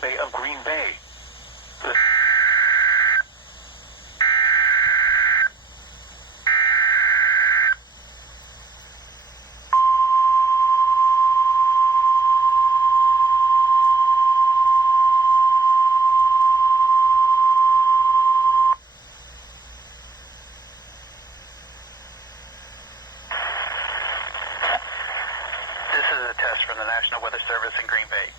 Bay of Green Bay. This is a test from the National Weather Service in Green Bay.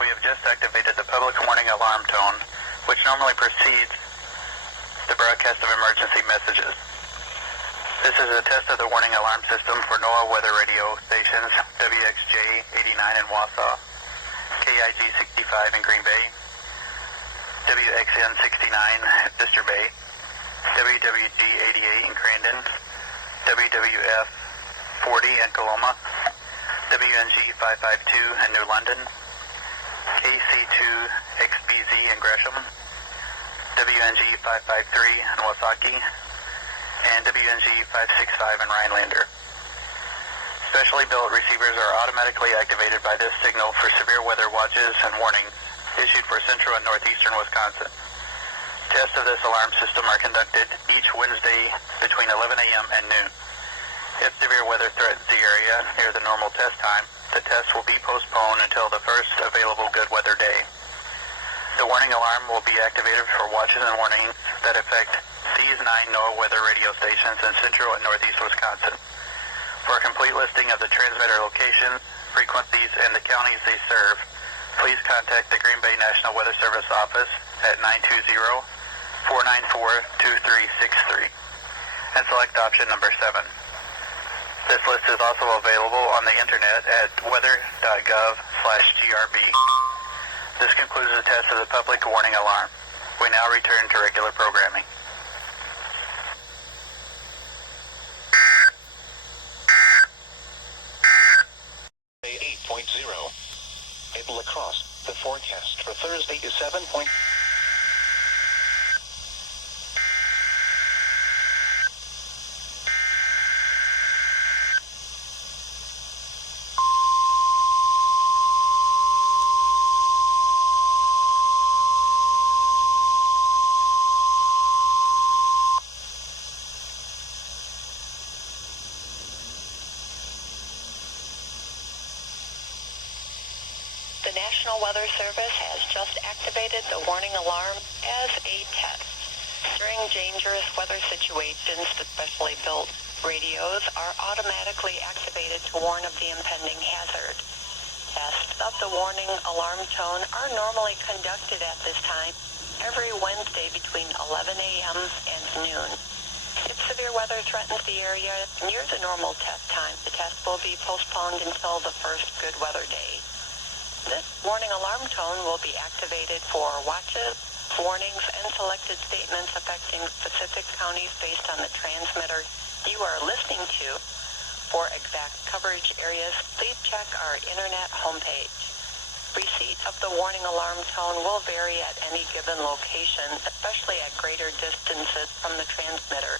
We have just activated the public warning alarm tone, which normally precedes the broadcast of emergency messages. This is a test of the warning alarm system for NOAA weather radio stations WXJ 89 in Wausau, KIG 65 in Green Bay, WXN 69 at Sister Bay, WWG 88 in Crandon, WWF 40 in Coloma, WNG 552 in New London, KC2XBZ in Gresham, WNG 553 in Wasaki, and WNG 565 in Rhinelander. Specially built receivers are automatically activated by this signal for severe weather watches and warnings issued for central and northeastern Wisconsin. Tests of this alarm system are conducted each Wednesday between 11 a.m. and noon. If severe weather threatens the area near the normal test time, the test will be postponed until the first available good weather day. The warning alarm will be activated for watches and warnings that affect these 9 NOAA weather radio stations in central and northeast Wisconsin. For a complete listing of the transmitter locations, frequencies, and the counties they serve, please contact the Green Bay National Weather Service office at 920-494-2363 and select option number 7. This list is also available on the internet at weather.gov/GRB. This concludes the test of the public warning alarm. We now return to regular programming. Bay 8.0. At La Crosse, the forecast for Thursday is 7. The National Weather Service has just activated the warning alarm as a test. During dangerous weather situations, the specially built radios are automatically activated to warn of the impending hazard. Tests of the warning alarm tone are normally conducted at this time every Wednesday between 11 a.m. and noon. If severe weather threatens the area near the normal test time, the test will be postponed until the first good weather day. This warning alarm tone will be activated for watches, warnings, and selected statements affecting specific counties based on the transmitter you are listening to. For exact coverage areas, please check our internet homepage. Receipt of the warning alarm tone will vary at any given location, especially at greater distances from the transmitter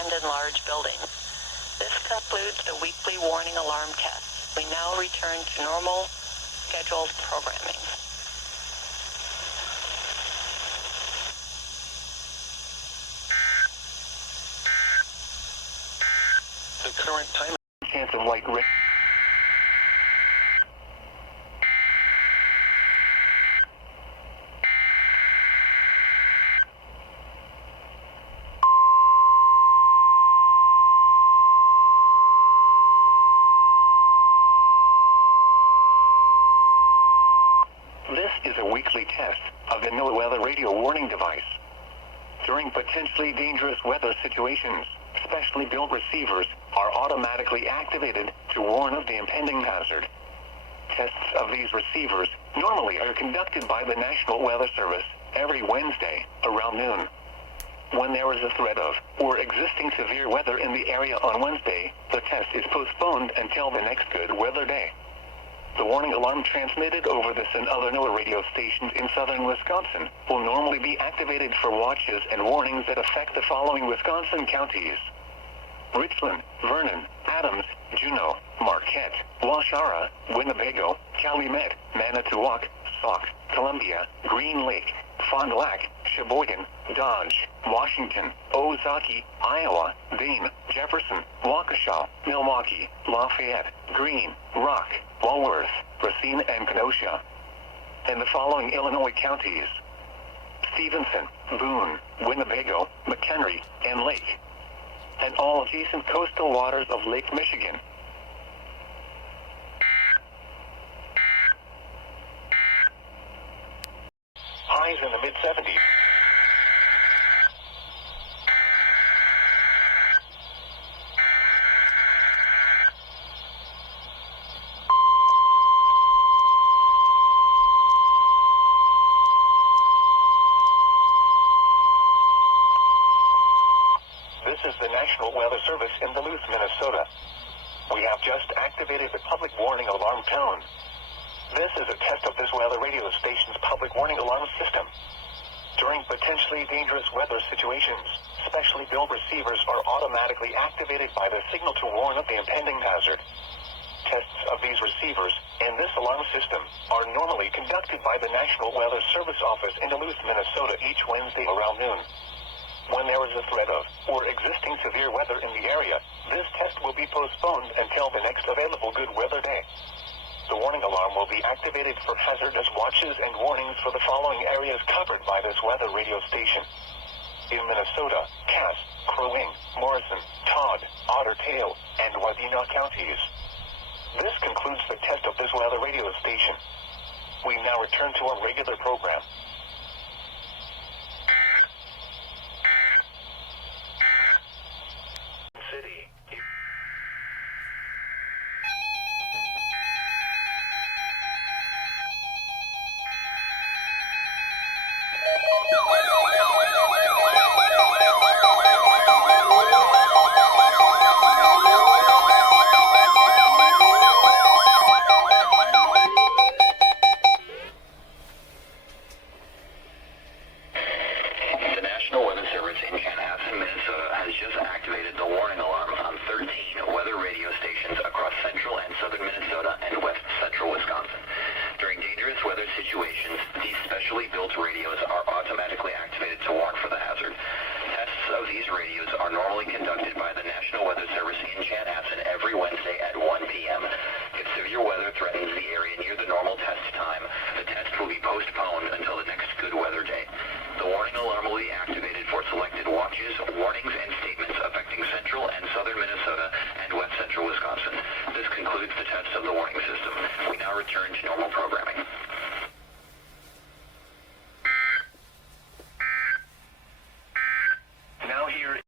and in large buildings. This concludes the weekly warning alarm test. We now return to normal scheduled programming. The current time Chance of light rain. This is a weekly test of the NOAA weather radio warning device. During potentially dangerous weather situations, specially built receivers are automatically activated to warn of the impending hazard. Tests of these receivers normally are conducted by the National Weather Service every Wednesday around noon. When there is a threat of or existing severe weather in the area on Wednesday, the test is postponed until the next good weather day. The warning alarm transmitted over this and other NOAA radio stations in southern Wisconsin will normally be activated for watches and warnings that affect the following Wisconsin counties: Richland, Vernon, Adams, Juneau, Marquette, Waushara, Winnebago, Calumet, Manitowoc, Sauk, Columbia, Green Lake, Fond du Lac, Sheboygan, Dodge, Washington, Ozark, Iowa, Dane, Jefferson, Waukesha, Milwaukee, Lafayette, Greene, Rock, Walworth, Racine, and Kenosha. And the following Illinois counties: Stevenson, Boone, Winnebago, McHenry, and Lake, and all adjacent coastal waters of Lake Michigan. Highs in the mid-70s. This is the National Weather Service in Duluth, Minnesota. We have just activated the public warning alarm tone. This is a test of this weather radio station's public warning alarm system. During potentially dangerous weather situations, specially built receivers are automatically activated by the signal to warn of the impending hazard. Tests of these receivers and this alarm system are normally conducted by the National Weather Service office in Duluth, Minnesota each Wednesday around noon. When there is a threat of or existing severe weather in the area, this test will be postponed until the next available good weather day. The warning alarm will be activated for hazardous watches and warnings for the following areas covered by this weather radio station. In Minnesota, Cass, Crow Wing, Morrison, Todd, Otter Tail, and Wadena counties. This concludes the test of this weather radio station. We now return to our regular program. City. The National Weather Service in Chanhassen, Minnesota has just activated the warning alarm on 13 weather radio stations across central and southern Minnesota and west central Wisconsin. During dangerous weather situations, these specially built radios are automatically activated to warn for the hazard. Tests of these radios are normally conducted by the National Weather Service in Chanhassen every Wednesday at 1 p.m. If severe weather threatens the area near the normal test time, the test will be postponed until the next good weather day. The warning alarm will be activated for selected watches, warnings, and statements affecting central and southern Minnesota and west central Wisconsin. This concludes the test of the warning system. We now return to normal